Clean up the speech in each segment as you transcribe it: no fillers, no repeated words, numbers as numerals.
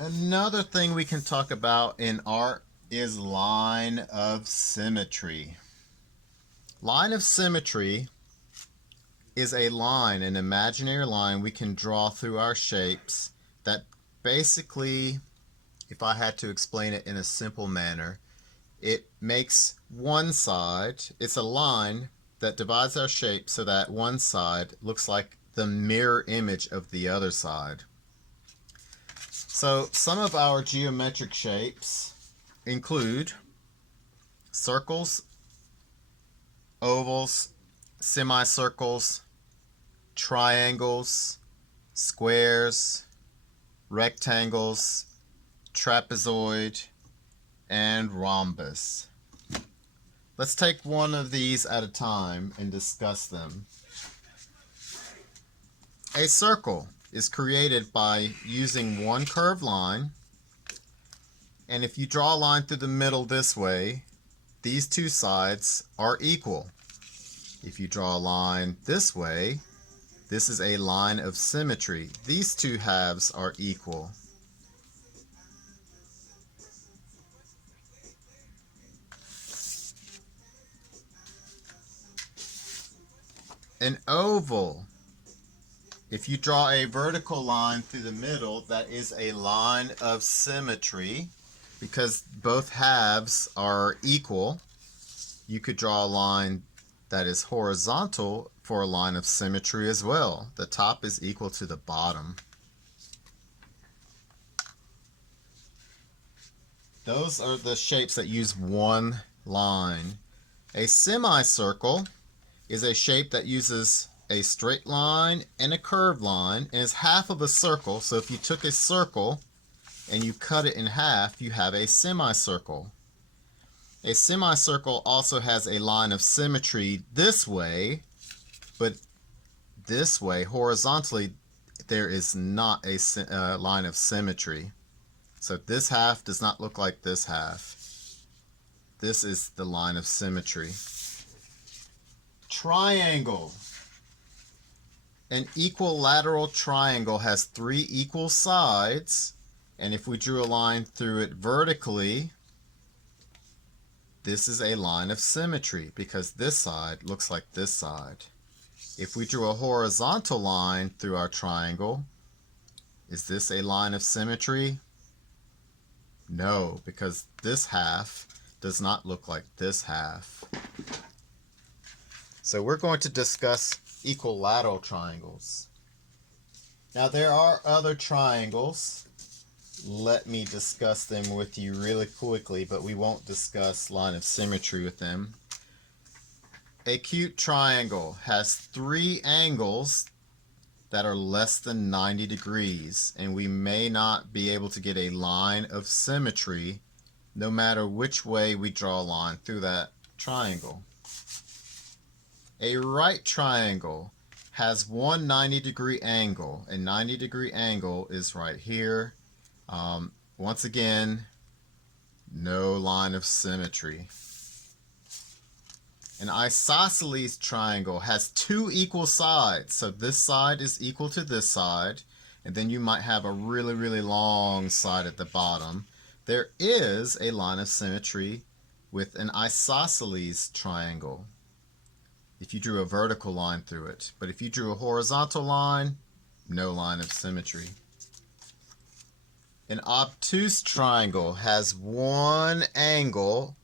Another thing we can talk about in art is line of symmetry. Line of symmetry is a line, an imaginary line we can draw through our shapes that basically, if I had to explain it in a simple manner, it makes one side, it's a line that divides our shape so that one side looks like the mirror image of the other side. So some of our geometric shapes include circles, ovals, semicircles, triangles, squares, rectangles, trapezoid, and rhombus. Let's take one of these at a time and discuss them. A circle is created by using one curved line, and if you draw a line through the middle this way, these two sides are equal. If you draw a line this way, this is a line of symmetry. These two halves are equal. An oval, if you draw a vertical line through the middle, that is a line of symmetry because both halves are equal. You could draw a line that is horizontal for a line of symmetry as well. The top is equal to the bottom. Those are the shapes that use one line. A semicircle is a shape that uses a straight line and a curved line and is half of a circle. So if you took a circle and you cut it in half, you have a semicircle. A semicircle also has a line of symmetry this way, but this way, horizontally, there is not a line of symmetry. So this half does not look like this half. This is the line of symmetry. Triangle. An equilateral triangle has three equal sides, and if we drew a line through it vertically, this is a line of symmetry because this side looks like this side. If we drew a horizontal line through our triangle, is this a line of symmetry? No, because this half does not look like this half. So we're going to discuss equilateral triangles. Now there are other triangles. Let me discuss them with you really quickly, but we won't discuss line of symmetry with them. Acute triangle has three angles that are less than 90 degrees, and we may not be able to get a line of symmetry no matter which way we draw a line through that triangle. A right triangle has one 90-degree angle. A 90-degree angle is right here. Once again, no line of symmetry. An isosceles triangle has two equal sides. So this side is equal to this side, and then you might have a really, really long side at the bottom. There is a line of symmetry with an isosceles triangle if you drew a vertical line through it. But if you drew a horizontal line, no line of symmetry. An obtuse triangle has one angle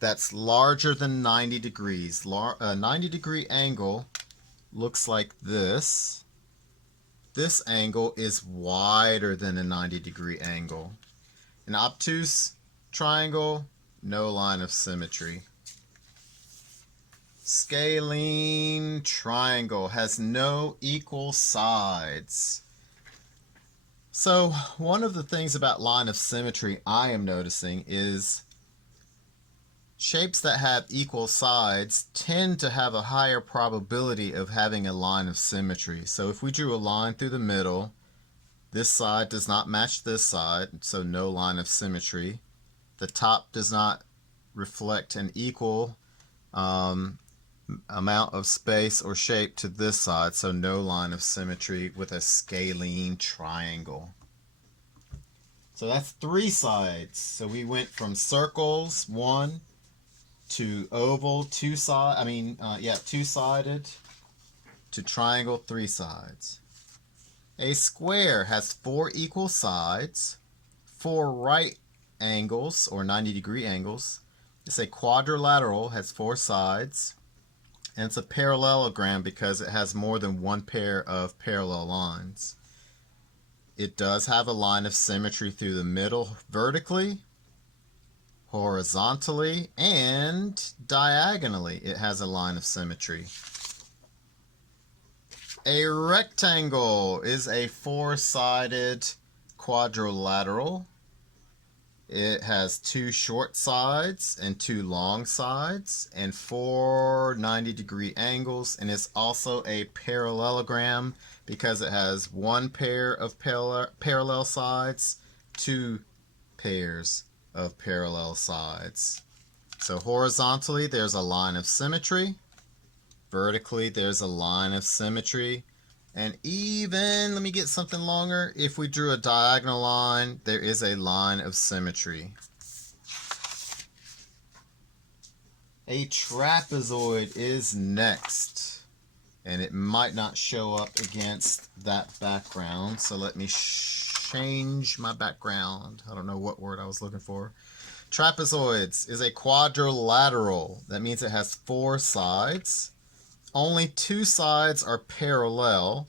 that's larger than 90 degrees. A 90-degree angle looks like this. This angle is wider than a 90-degree angle. An obtuse triangle, no line of symmetry. Scalene triangle has no equal sides. So one of the things about line of symmetry I am noticing is shapes that have equal sides tend to have a higher probability of having a line of symmetry. So if we drew a line through the middle, this side does not match this side, so no line of symmetry. The top does not reflect an equal amount of space or shape to this side, so no line of symmetry with a scalene triangle. So that's 3 sides. So we went from circles, 1, to oval, 2-sided, to triangle, 3 sides. A square has 4 equal sides, 4 right angles or 90-degree angles. It's a quadrilateral, has 4 sides, and it's a parallelogram because it has more than one pair of parallel lines. It does have a line of symmetry through the middle vertically, horizontally, and diagonally. It has a line of symmetry. A rectangle is a 4-sided quadrilateral. It has 2 short sides and 2 long sides and 4 90-degree angles, and it's also a parallelogram because it has 1 pair of parallel sides, 2 pairs of parallel sides. So horizontally there's a line of symmetry, vertically there's a line of symmetry, and even, let me get something longer, if we drew a diagonal line, there is a line of symmetry. A trapezoid is next, and it might not show up against that background, so let me change my background. I don't know what word I was looking for. Trapezoids is a quadrilateral. That means it has 4 sides. Only 2 sides are parallel.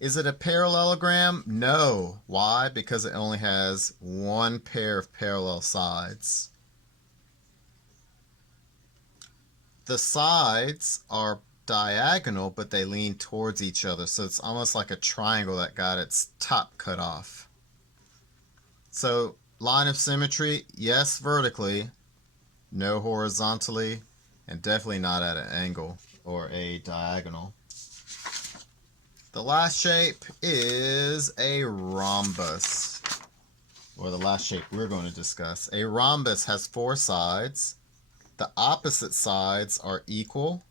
Is it a parallelogram? No. Why? Because it only has 1 pair of parallel sides. The sides are diagonal, but they lean towards each other, so it's almost like a triangle that got its top cut off. So line of symmetry, yes, vertically, no horizontally, and definitely not at an angle or a diagonal. The last shape is a rhombus, or the last shape we're going to discuss. A rhombus has 4 sides. The opposite sides are equal.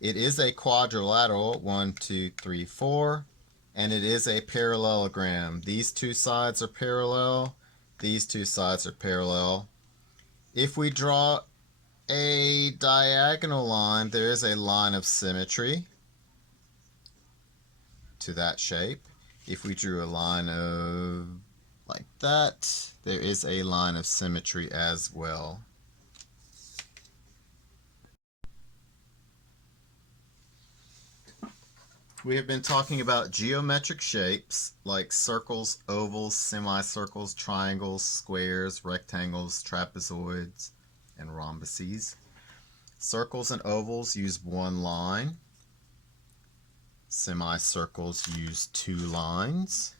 It is a quadrilateral, 1, 2, 3, 4, and it is a parallelogram. These 2 sides are parallel. These 2 sides are parallel. If we draw a diagonal line, there is a line of symmetry to that shape. If we drew a line of like that, there is a line of symmetry as well. We have been talking about geometric shapes like circles, ovals, semicircles, triangles, squares, rectangles, trapezoids, and rhombuses. Circles and ovals use 1 line. Semicircles use 2 lines.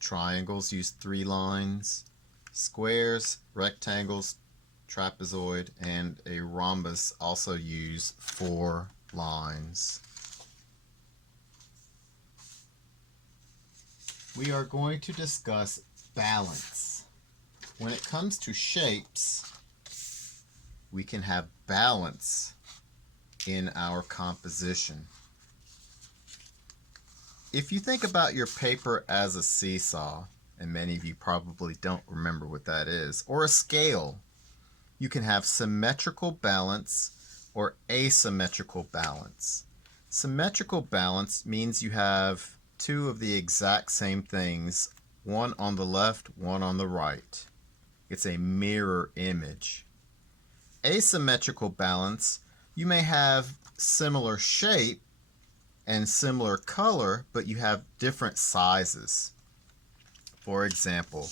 Triangles use 3 lines. Squares, rectangles, trapezoid, and a rhombus also use 4 lines. We are going to discuss balance. When it comes to shapes, we can have balance in our composition. If you think about your paper as a seesaw, and many of you probably don't remember what that is, or a scale, you can have symmetrical balance or asymmetrical balance. Symmetrical balance means you have 2 of the exact same things, one on the left, one on the right. It's a mirror image. Asymmetrical balance, you may have similar shape and similar color, but you have different sizes. For example,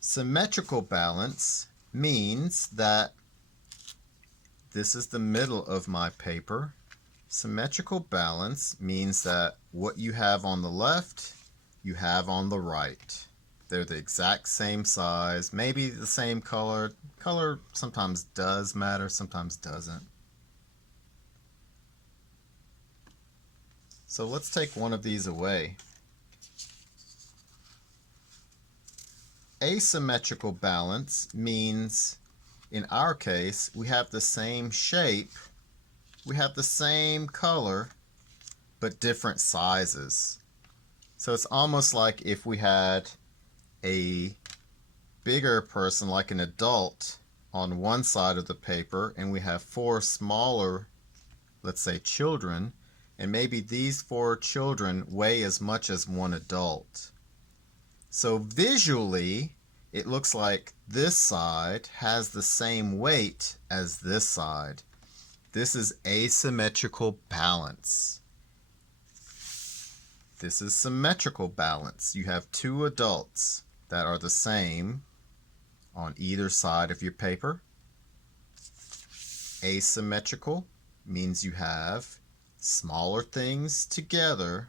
symmetrical balance means that this is the middle of my paper. Symmetrical balance means that what you have on the left, you have on the right. They're the exact same size, maybe the same color. Color sometimes does matter, sometimes doesn't. So let's take one of these away. Asymmetrical balance means, in our case, we have the same shape, we have the same color, but different sizes. So it's almost like if we had a bigger person, like an adult, on one side of the paper, and we have four smaller, let's say, children, and maybe these four children weigh as much as one adult. So visually, it looks like this side has the same weight as this side. This is asymmetrical balance. This is symmetrical balance. You have two adults that are the same on either side of your paper. Asymmetrical means you have smaller things together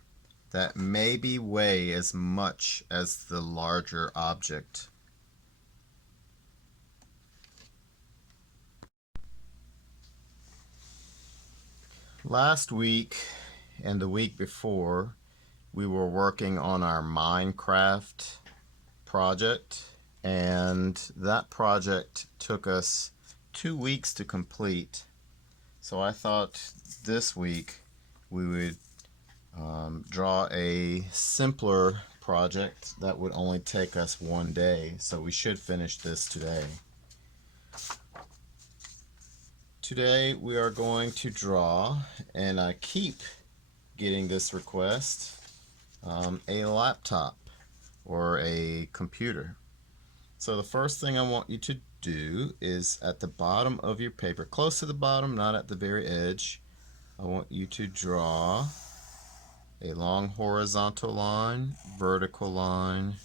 that maybe weigh as much as the larger object. Last week and the week before, we were working on our Minecraft project, and that project took us 2 weeks to complete. So I thought this week we would draw a simpler project that would only take us 1 day. So we should finish this today. Today we are going to draw, and I keep getting this request, a laptop or a computer. So the first thing I want you to do is at the bottom of your paper, close to the bottom, not at the very edge, I want you to draw a long horizontal line, vertical line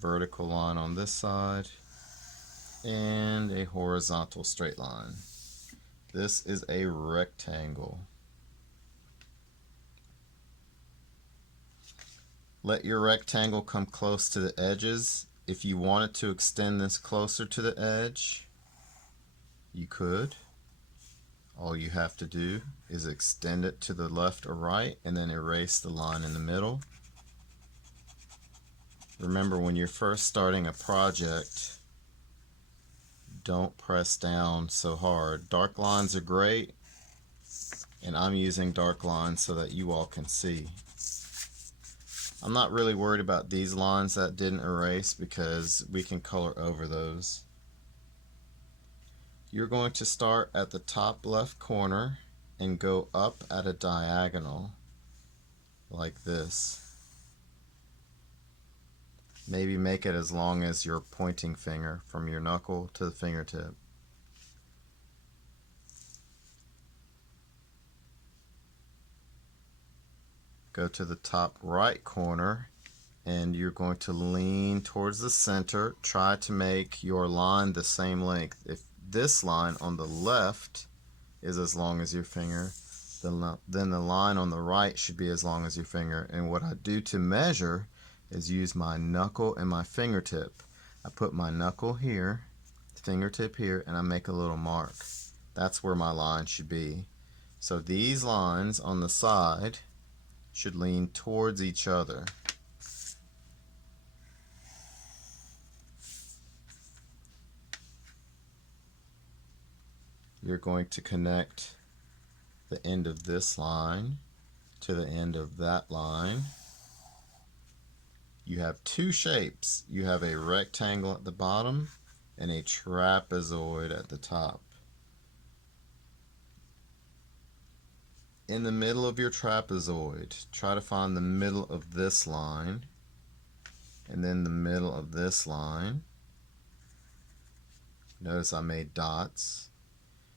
on this side, and a horizontal straight line. This is a rectangle. Let your rectangle come close to the edges. If you wanted to extend this closer to the edge, you could. All you have to do is extend it to the left or right and then erase the line in the middle. Remember, when you're first starting a project, don't press down so hard. Dark lines are great, and I'm using dark lines so that you all can see. I'm not really worried about these lines that didn't erase because we can color over those. You're going to start at the top left corner and go up at a diagonal like this. Maybe make it as long as your pointing finger from your knuckle to the fingertip. Go to the top right corner and you're going to lean towards the center. Try to make your line the same length. If this line on the left is as long as your finger, then the line on the right should be as long as your finger. And what I do to measure is use my knuckle and my fingertip. I put my knuckle here, fingertip here, and I make a little mark. That's where my line should be. So these lines on the side should lean towards each other. You're going to connect the end of this line to the end of that line. You have two shapes. You have a rectangle at the bottom and a trapezoid at the top. In the middle of your trapezoid, try to find the middle of this line and then the middle of this line. Notice I made dots.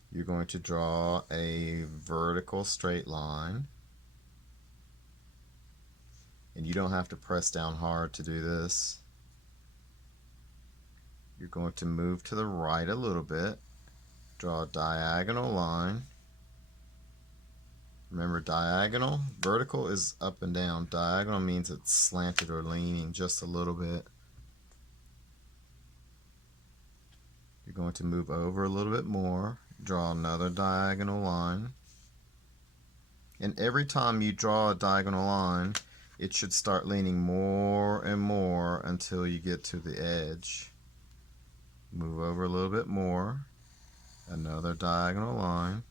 You're going to draw a vertical straight line. And you don't have to press down hard to do this. You're going to move to the right a little bit. Draw a diagonal line. Remember, diagonal, vertical is up and down. Diagonal means it's slanted or leaning just a little bit. You're going to move over a little bit more. Draw another diagonal line. And every time you draw a diagonal line, it should start leaning more and more until you get to the edge. Move over a little bit more. Another diagonal line.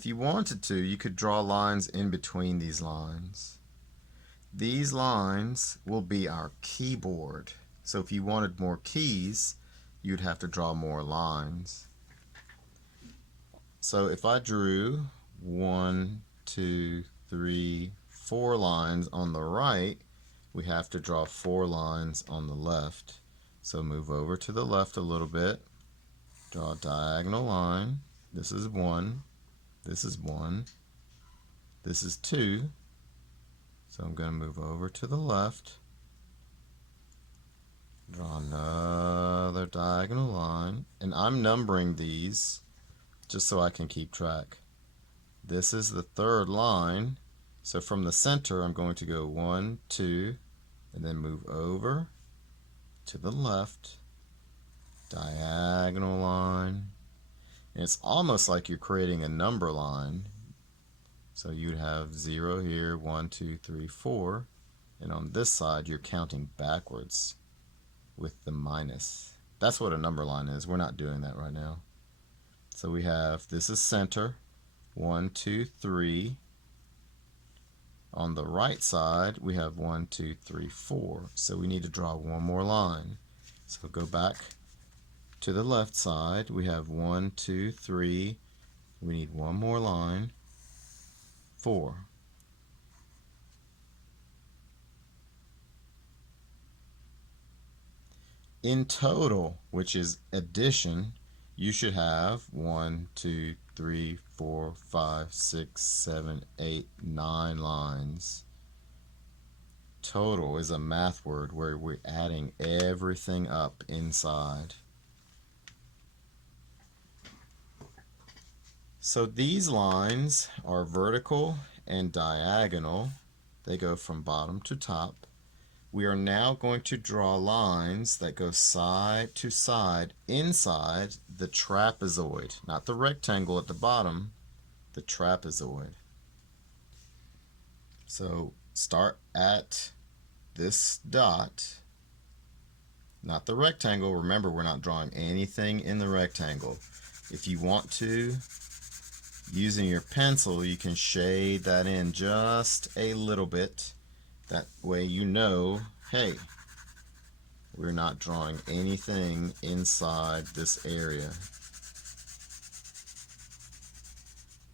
if you wanted to, you could draw lines in between these lines. These lines will be our keyboard. So if you wanted more keys, you'd have to draw more lines. So if I drew 1, 2, 3, 4 lines on the right, we have to draw 4 lines on the left. So move over to the left a little bit, draw a diagonal line. This is 1, this is 1, this is 2. So I'm going to move over to the left, draw another diagonal line, and I'm numbering these just so I can keep track. This is the third line, so from the center I'm going to go 1, 2, and then move over to the left, diagonal line, and it's almost like you're creating a number line. So you'd have 0 here, 1, 2, 3, 4, and on this side you're counting backwards with the minus. That's what a number line is. We're not doing that right now. So we have, this is center, 1, 2, 3. On the right side we have 1, 2, 3, 4. So we need to draw one more line. So go back to the left side. We have 1, 2, 3. We need one more line. 4. In total, which is addition, you should have 1, 2, 3, 4, 5, 6, 7, 8, 9 lines. Total is a math word where we're adding everything up inside. So these lines are vertical and diagonal. They go from bottom to top. We are now going to draw lines that go side to side inside the trapezoid, not the rectangle at the bottom, the trapezoid. So start at this dot, not the rectangle. Remember, we're not drawing anything in the rectangle. If you want to, using your pencil, you can shade that in just a little bit. That way you know, hey, we're not drawing anything inside this area.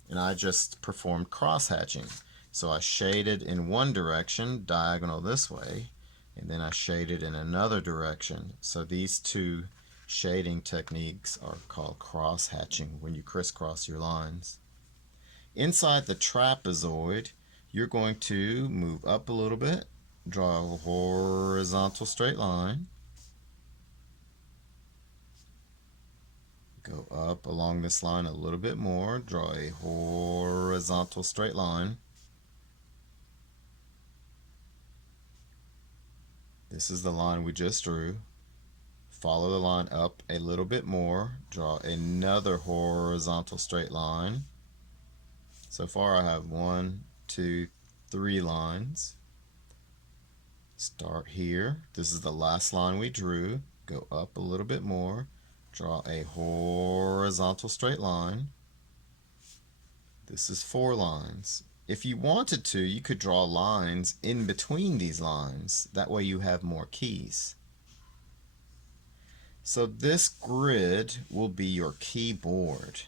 And I just performed cross-hatching. So I shaded in one direction, diagonal this way, and then I shaded in another direction. So these two shading techniques are called cross-hatching when you crisscross your lines. Inside the trapezoid, you're going to move up a little bit, draw a horizontal straight line, go up along this line a little bit more, draw a horizontal straight line. This is the line we just drew. Follow the line up a little bit more, draw another horizontal straight line. So far I have 1, 2, 3 lines. Start here. This is the last line we drew. Go up a little bit more. Draw a horizontal straight line. This is 4 lines. If you wanted to, you could draw lines in between these lines. That way you have more keys. So this grid will be your keyboard.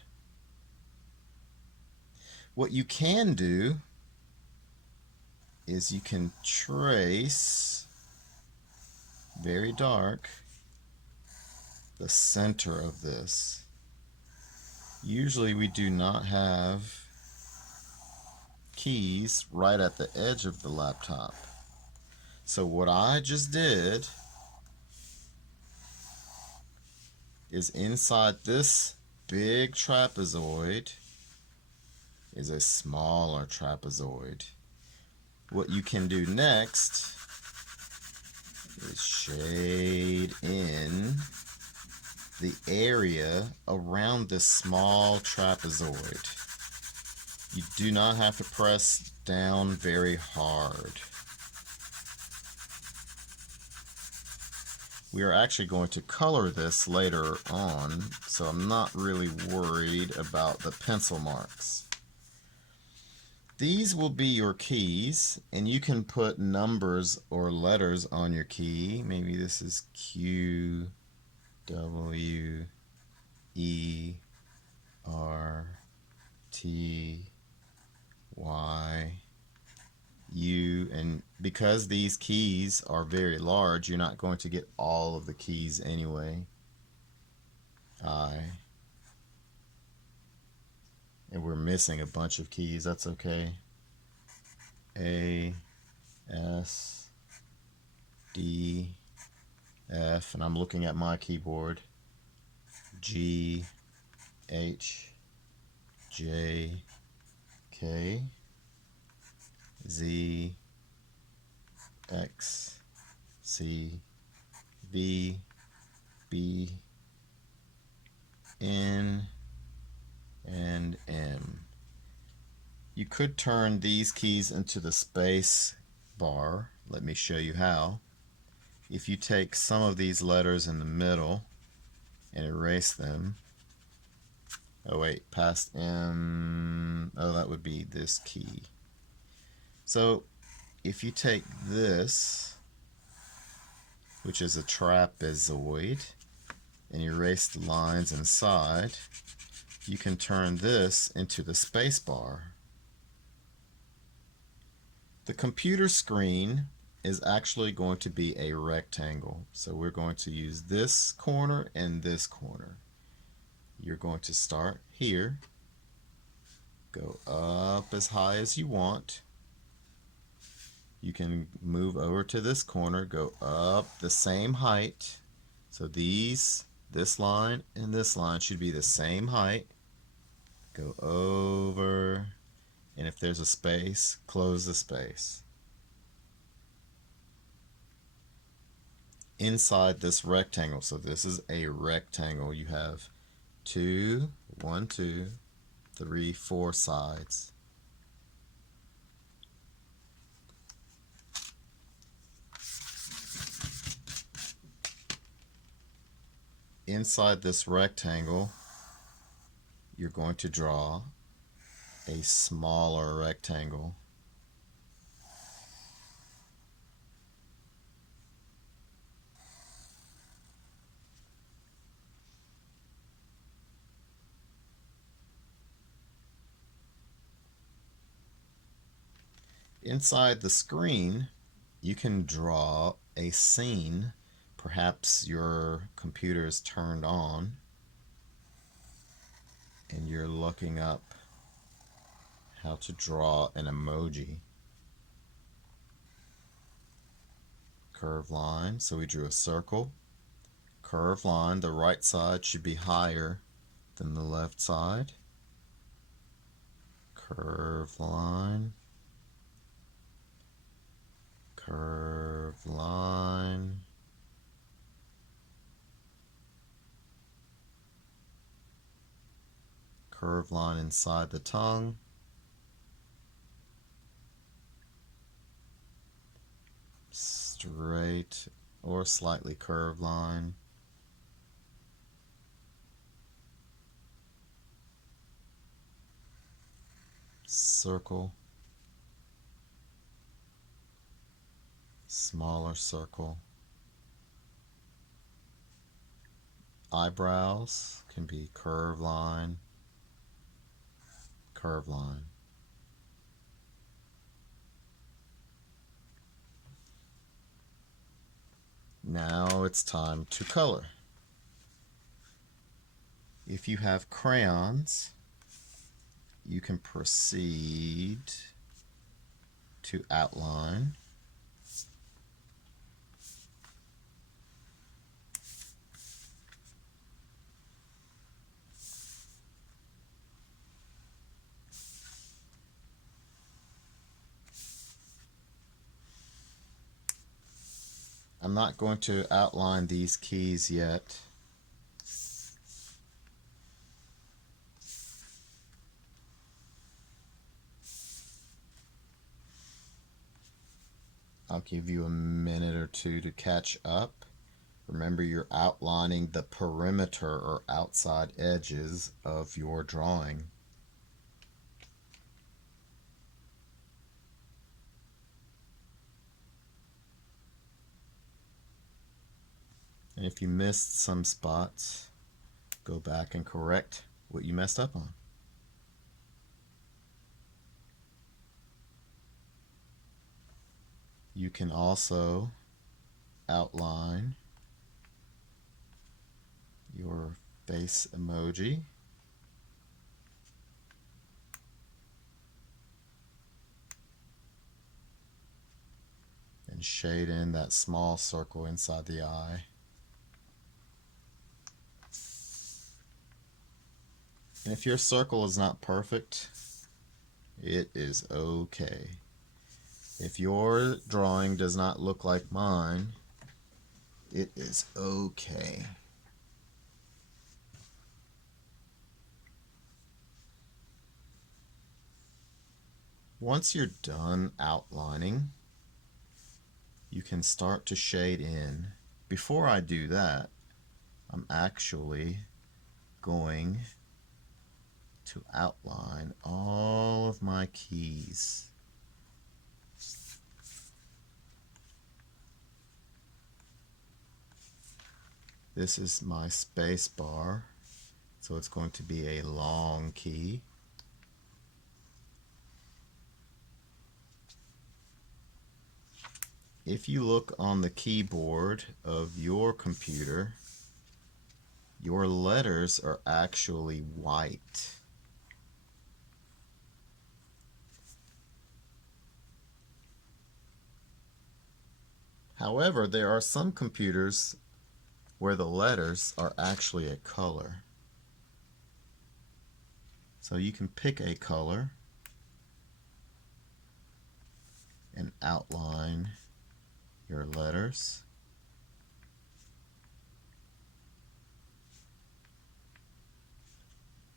What you can do is you can trace very dark the center of this. Usually we do not have keys right at the edge of the laptop. So what I just did is inside this big trapezoid is a smaller trapezoid. What you can do next is shade in the area around this small trapezoid. You do not have to press down very hard. We are actually going to color this later on, so I'm not really worried about the pencil marks. These will be your keys, and you can put numbers or letters on your key. Maybe this is Q, W, E, R, T, Y, U, and because these keys are very large, you're not going to get all of the keys anyway. I, and we're missing a bunch of keys, that's okay. A, S, D, F, and I'm looking at my keyboard. G, H, J, K, Z, X, C, V, B, N, and M. You could turn these keys into the space bar. Let me show you how. If you take some of these letters in the middle and erase them, oh wait, past M, oh that would be this key. So if you take this, which is a trapezoid, and erase the lines inside, you can turn this into the space bar. The computer screen is actually going to be a rectangle. So we're going to use this corner and this corner. You're going to start here, go up as high as you want. You can move over to this corner, go up the same height. So this line and this line should be the same height. Go over, and if there's a space, close the space. Inside this rectangle, so this is a rectangle, you have 1, 2, 3, 4 sides. Inside this rectangle, you're going to draw a smaller rectangle. Inside the screen, you can draw a scene. Perhaps your computer is turned on and you're looking up how to draw an emoji. Curved line, so we drew a circle. Curved line, the right side should be higher than the left side. Curved line. Curved line. Curved line inside the tongue. Straight or slightly curved line. Circle. Smaller circle. Eyebrows can be curved line, curved line. Now it's time to color. If you have crayons, you can proceed to outline. I'm not going to outline these keys yet. I'll give you a minute or two to catch up. Remember, you're outlining the perimeter or outside edges of your drawing. And if you missed some spots, go back and correct what you messed up on. You can also outline your face emoji. And shade in that small circle inside the eye. And if your circle is not perfect, it is okay. If your drawing does not look like mine, it is okay. Once you're done outlining, you can start to shade in. Before I do that, I'm actually going to outline all of my keys. This is my space bar, so it's going to be a long key. If you look on the keyboard of your computer, your letters are actually white. However, there are some computers where the letters are actually a color. So you can pick a color and outline your letters.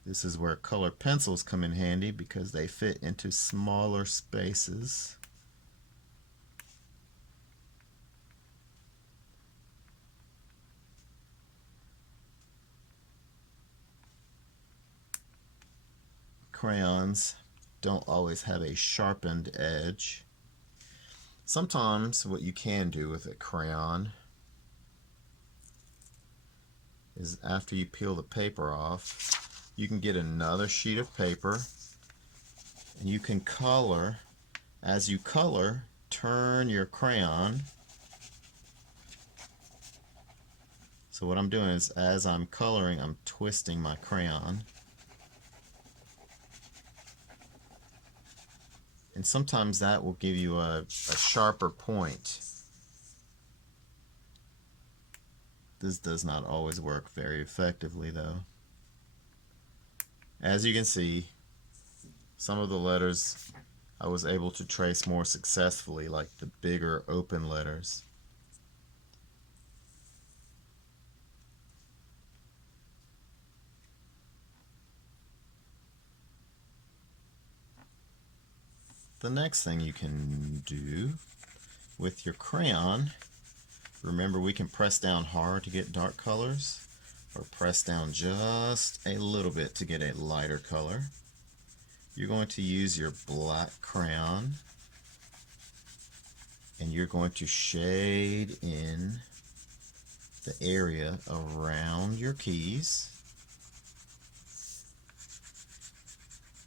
This is where color pencils come in handy because they fit into smaller spaces. Crayons don't always have a sharpened edge. Sometimes what you can do with a crayon is after you peel the paper off, you can get another sheet of paper and you can color. As you color, turn your crayon. So what I'm doing is, as I'm coloring, I'm twisting my crayon. And sometimes that will give you a sharper point. This does not always work very effectively though. As you can see, some of the letters I was able to trace more successfully, like the bigger open letters. The next thing you can do with your crayon, remember we can press down hard to get dark colors, or press down just a little bit to get a lighter color. You're going to use your black crayon and you're going to shade in the area around your keys.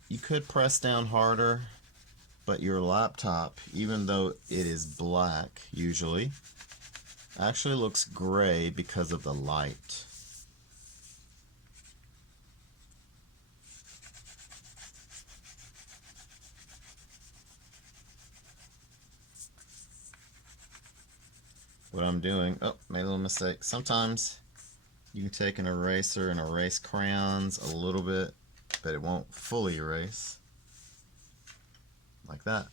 You could press down harder, but your laptop, even though it is black usually, actually looks gray because of the light. What I'm doing, oh, made a little mistake. Sometimes you can take an eraser and erase crayons a little bit, but it won't fully erase. Like that.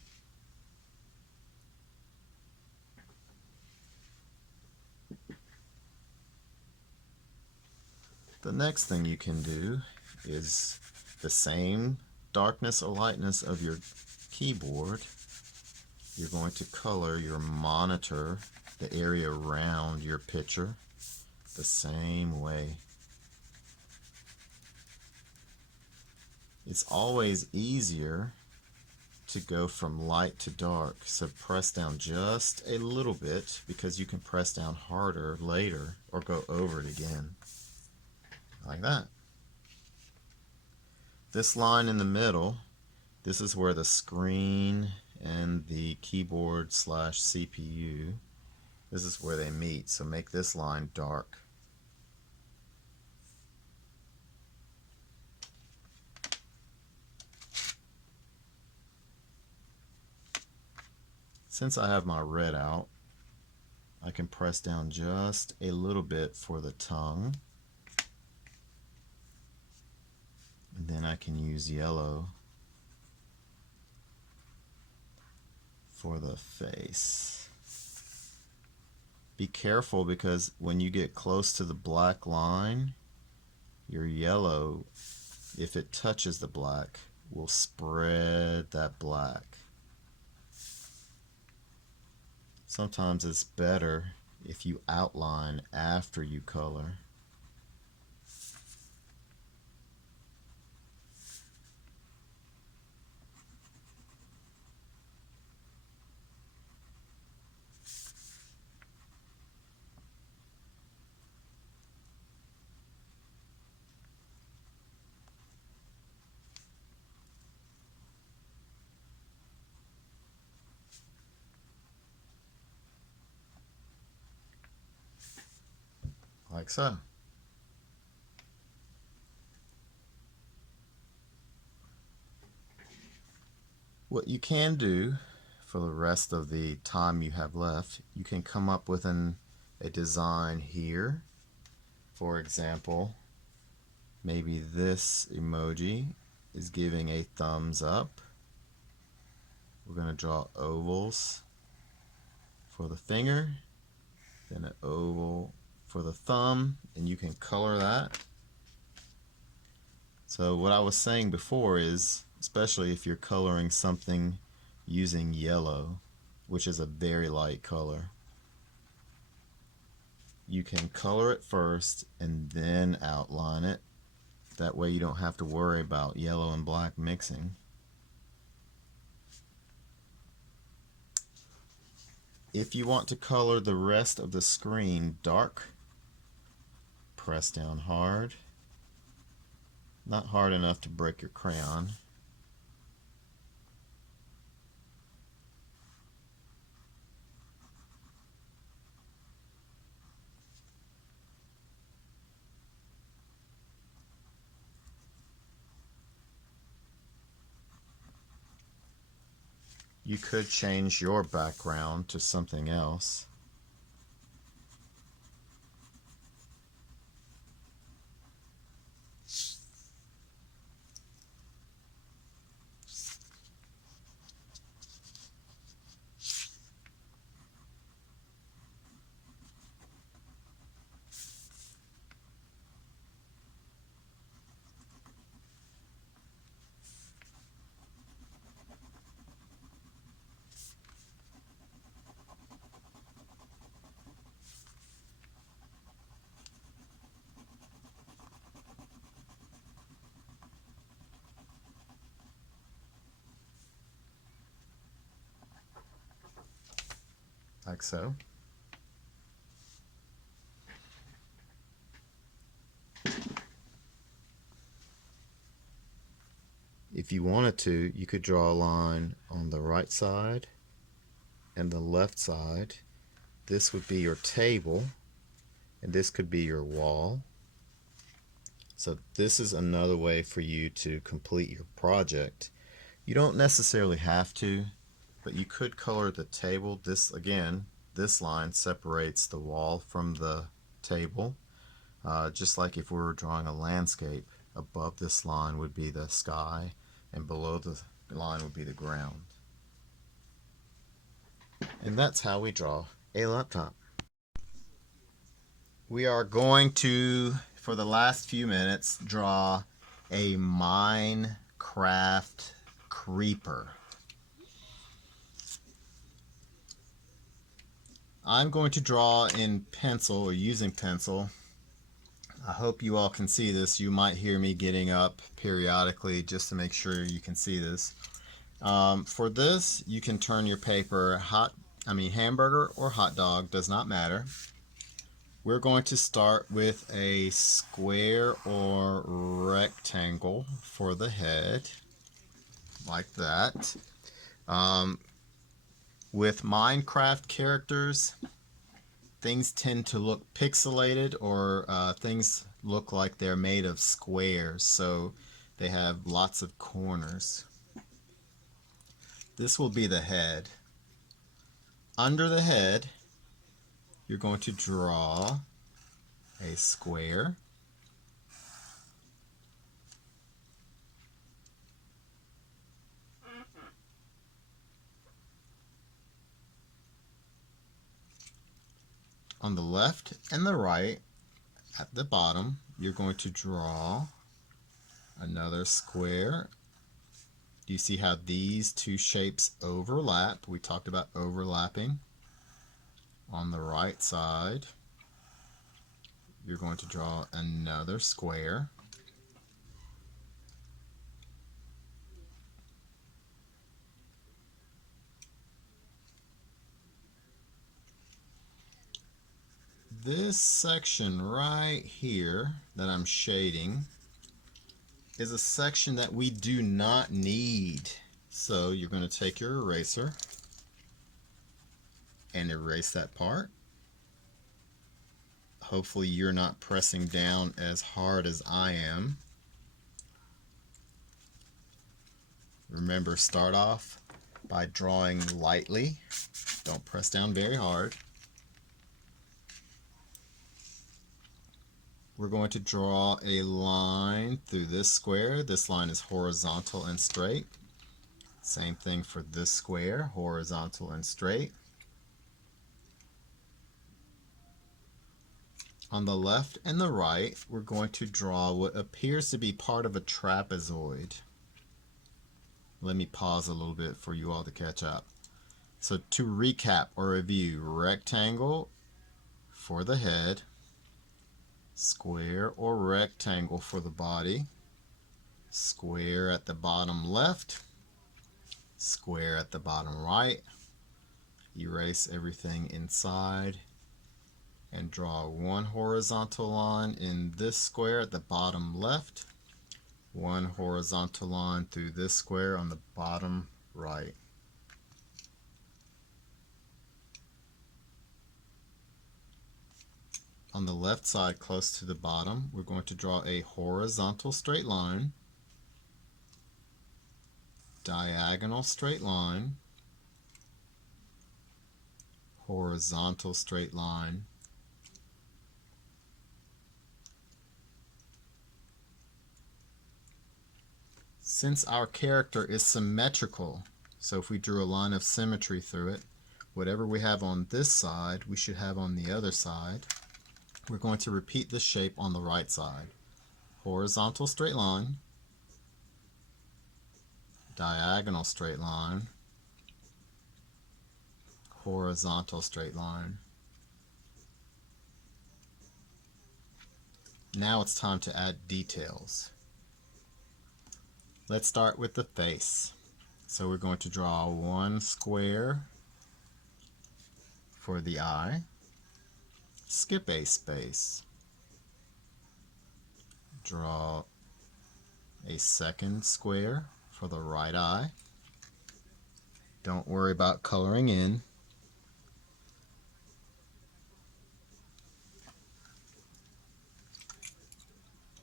The next thing you can do is the same darkness or lightness of your keyboard. You're going to color your monitor, the area around your picture, the same way. It's always easier to go from light to dark, so press down just a little bit because you can press down harder later or go over it again, like that. This line in the middle, this is where the screen and the keyboard / CPU, this is where they meet, so make this line dark. Since I have my red out, I can press down just a little bit for the tongue. And then I can use yellow for the face. Be careful because when you get close to the black line, your yellow, if it touches the black, will spread that black. Sometimes it's better if you outline after you color. Like so. What you can do for the rest of the time you have left, you can come up with a design here. For example, maybe this emoji is giving a thumbs up. We're going to draw ovals for the finger, then an oval for the thumb, and you can color that. So what I was saying before is, especially if you're coloring something using yellow, which is a very light color, you can color it first and then outline it. That way you don't have to worry about yellow and black mixing. If you want to color the rest of the screen dark, press down hard. Not hard enough to break your crayon. You could change your background to something else. Like so. If you wanted to, you could draw a line on the right side and the left side. This would be your table, and this could be your wall. So this is another way for you to complete your project. You don't necessarily have to, but you could color the table. This, again, this line separates the wall from the table. Just like if we were drawing a landscape, above this line would be the sky, and below the line would be the ground. And that's how we draw a laptop. We are going to, for the last few minutes, draw a Minecraft creeper. I'm going to draw in pencil, or using pencil. I hope you all can see this. You might hear me getting up periodically just to make sure you can see this. For this, you can turn your paper hamburger or hot dog, does not matter. We're going to start with a square or rectangle for the head, like that. With Minecraft characters, things tend to look pixelated, or things look like they're made of squares, so they have lots of corners. This will be the head. Under the head, you're going to draw a square. On the left and the right, at the bottom, you're going to draw another square. Do you see how these two shapes overlap? We talked about overlapping. On the right side, you're going to draw another square. This section right here that I'm shading is a section that we do not need. So you're going to take your eraser and erase that part. Hopefully you're not pressing down as hard as I am. Remember, start off by drawing lightly. Don't press down very hard. We're going to draw a line through this square. This line is horizontal and straight. Same thing for this square, horizontal and straight. On the left and the right, we're going to draw what appears to be part of a trapezoid. Let me pause a little bit for you all to catch up. So to recap or review, rectangle for the head, square or rectangle for the body, square at the bottom left, square at the bottom right. Erase everything inside and draw one horizontal line in this square at the bottom left, one horizontal line through this square on the bottom right. On the left side, close to the bottom, we're going to draw a horizontal straight line, diagonal straight line, horizontal straight line, since our character is symmetrical, so if we drew a line of symmetry through it, whatever we have on this side, we should have on the other side. We're going to repeat this shape on the right side. Horizontal straight line, diagonal straight line, horizontal straight line. Now it's time to add details. Let's start with the face. So we're going to draw one square for the eye. Skip a space. Draw a second square for the right eye. Don't worry about coloring in.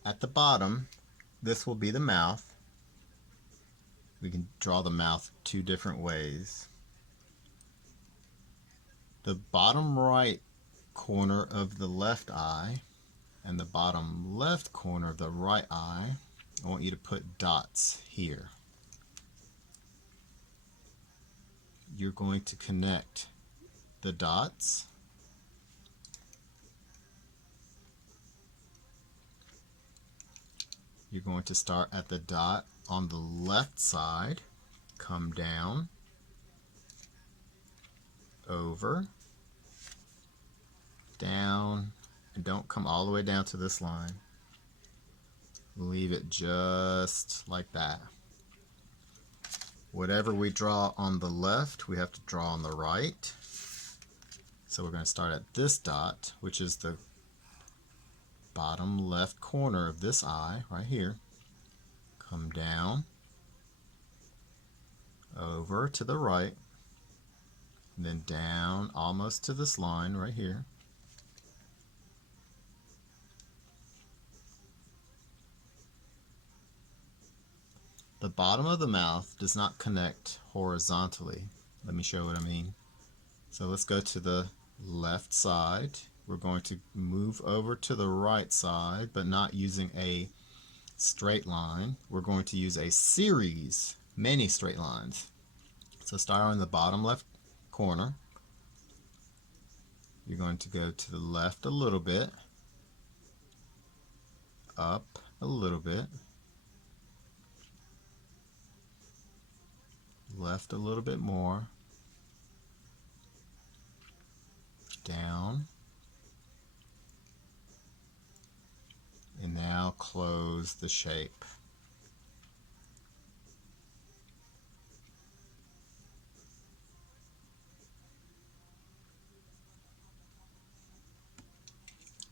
At the bottom, this will be the mouth. We can draw the mouth two different ways. The bottom right corner of the left eye and the bottom left corner of the right eye, I want you to put dots here. You're going to connect the dots. You're going to start at the dot on the left side, come down, over, down, and don't come all the way down to this line. Leave it just like that. Whatever we draw on the left, we have to draw on the right. So we're going to start at this dot, which is the bottom left corner of this eye right here. Come down, over to the right, and then down almost to this line right here. The bottom of the mouth does not connect horizontally. Let me show what I mean. So let's go to the left side. We're going to move over to the right side, but not using a straight line. We're going to use a series, many straight lines. So start on the bottom left corner. You're going to go to the left a little bit, up a little bit, left a little bit more, down, and now close the shape.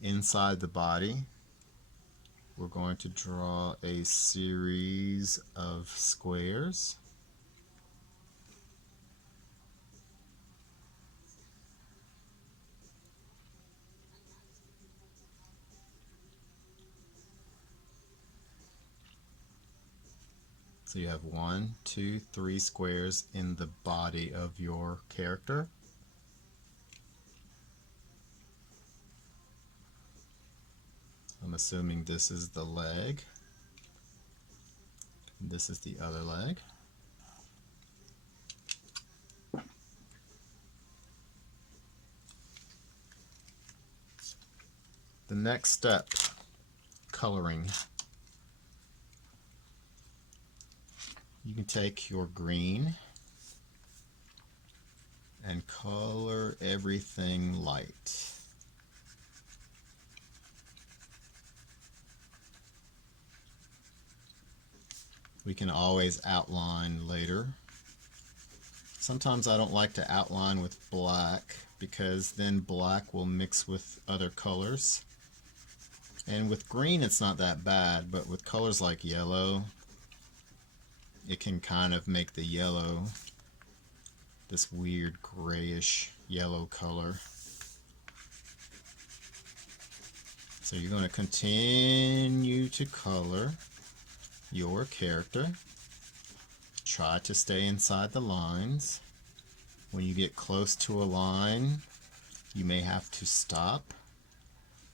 Inside the body, we're going to draw a series of squares. So you have 1, 2, 3 squares in the body of your character. I'm assuming this is the leg. And this is the other leg. The next step, coloring. You can take your green and color everything light. We can always outline later. Sometimes I don't like to outline with black because then black will mix with other colors. And with green it's not that bad, but with colors like yellow, it can kind of make the yellow this weird grayish yellow color. So you're going to continue to color your character. Try to stay inside the lines. When you get close to a line, you may have to stop.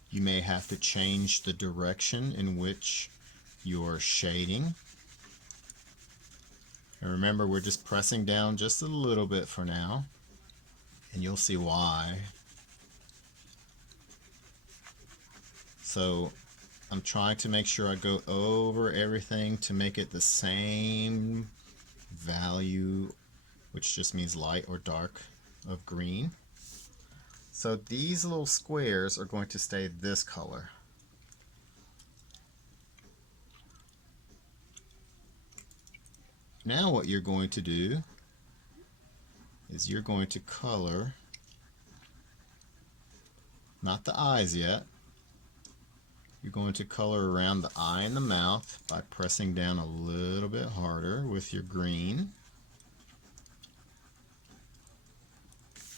You may have to change the direction in which you're shading. And remember, we're just pressing down just a little bit for now, and you'll see why. So I'm trying to make sure I go over everything to make it the same value, which just means light or dark, of green. So these little squares are going to stay this color. Now what you're going to do is you're going to color, not the eyes yet, you're going to color around the eye and the mouth by pressing down a little bit harder with your green,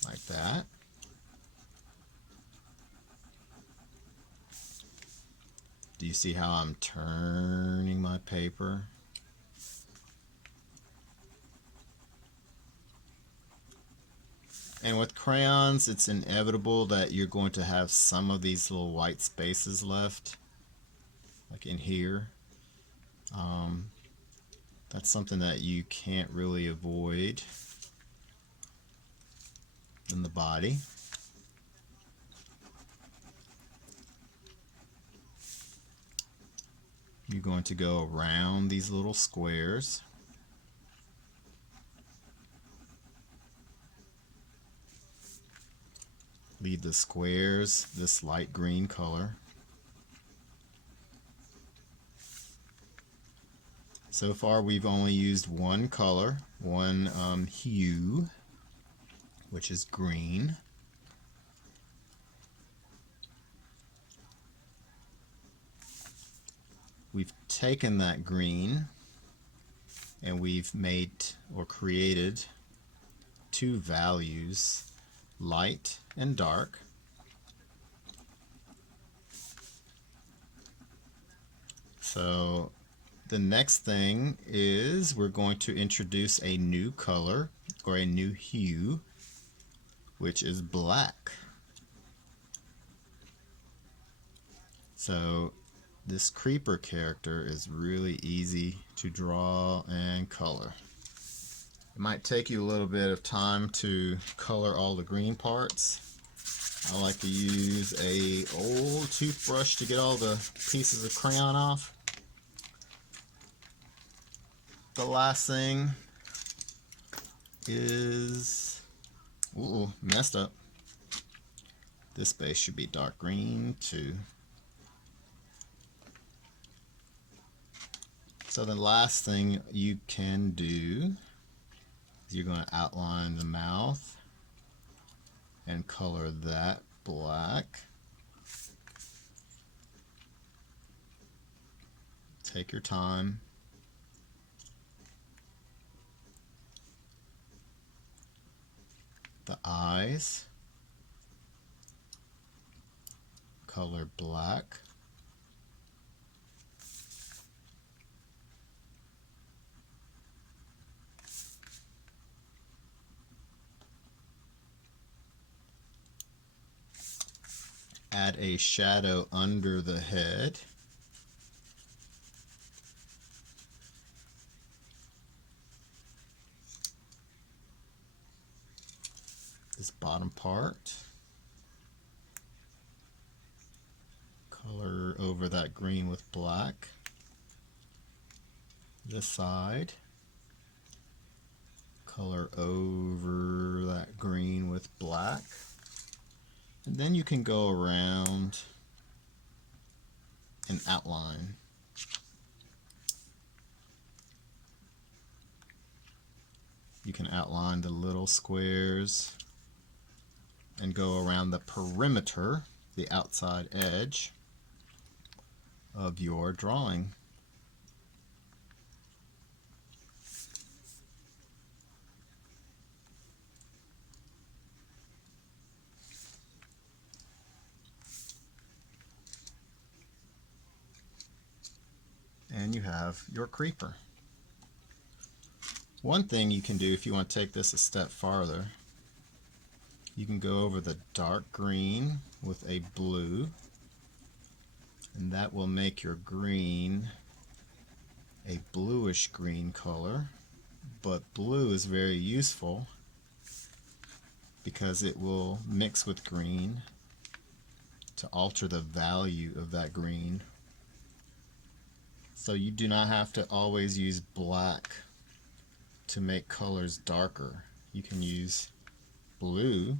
like that. Do you see how I'm turning my paper? And with crayons, it's inevitable that you're going to have some of these little white spaces left, like in here. That's something that you can't really avoid in the body. You're going to go around these little squares. Leave the squares this light green color. So far we've only used one color, one hue, which is green. We've taken that green and we've made or created two values, light and dark. So the next thing is we're going to introduce a new color or a new hue, which is black. So this creeper character is really easy to draw and color. It might take you a little bit of time to color all the green parts. I like to use a old toothbrush to get all the pieces of crayon off. The last thing is, ooh, messed up. This base should be dark green too. So the last thing you can do is you're going to outline the mouth and color that black. Take your time. The eyes, color black. Add a shadow under the head. This bottom part. Color over that green with black. This side. Color over that green with black. And then you can go around and outline. You can outline the little squares and go around the perimeter, the outside edge of your drawing. And you have your creeper. One thing you can do if you want to take this a step farther, you can go over the dark green with a blue, and that will make your green a bluish green color. But blue is very useful because it will mix with green to alter the value of that green. So you do not have to always use black to make colors darker. You can use blue.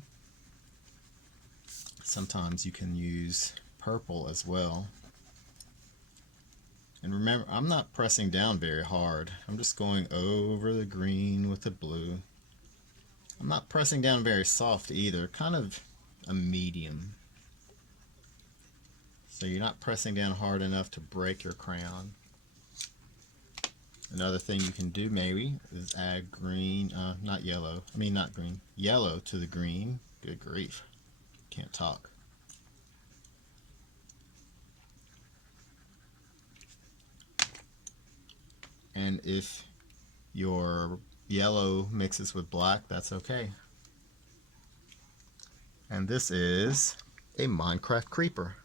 Sometimes you can use purple as well. And remember, I'm not pressing down very hard. I'm just going over the green with the blue. I'm not pressing down very soft either, kind of a medium. So you're not pressing down hard enough to break your crayon. Another thing you can do maybe is add green, not green, yellow to the green. Good grief, can't talk. And if your yellow mixes with black, that's okay. And this is a Minecraft creeper.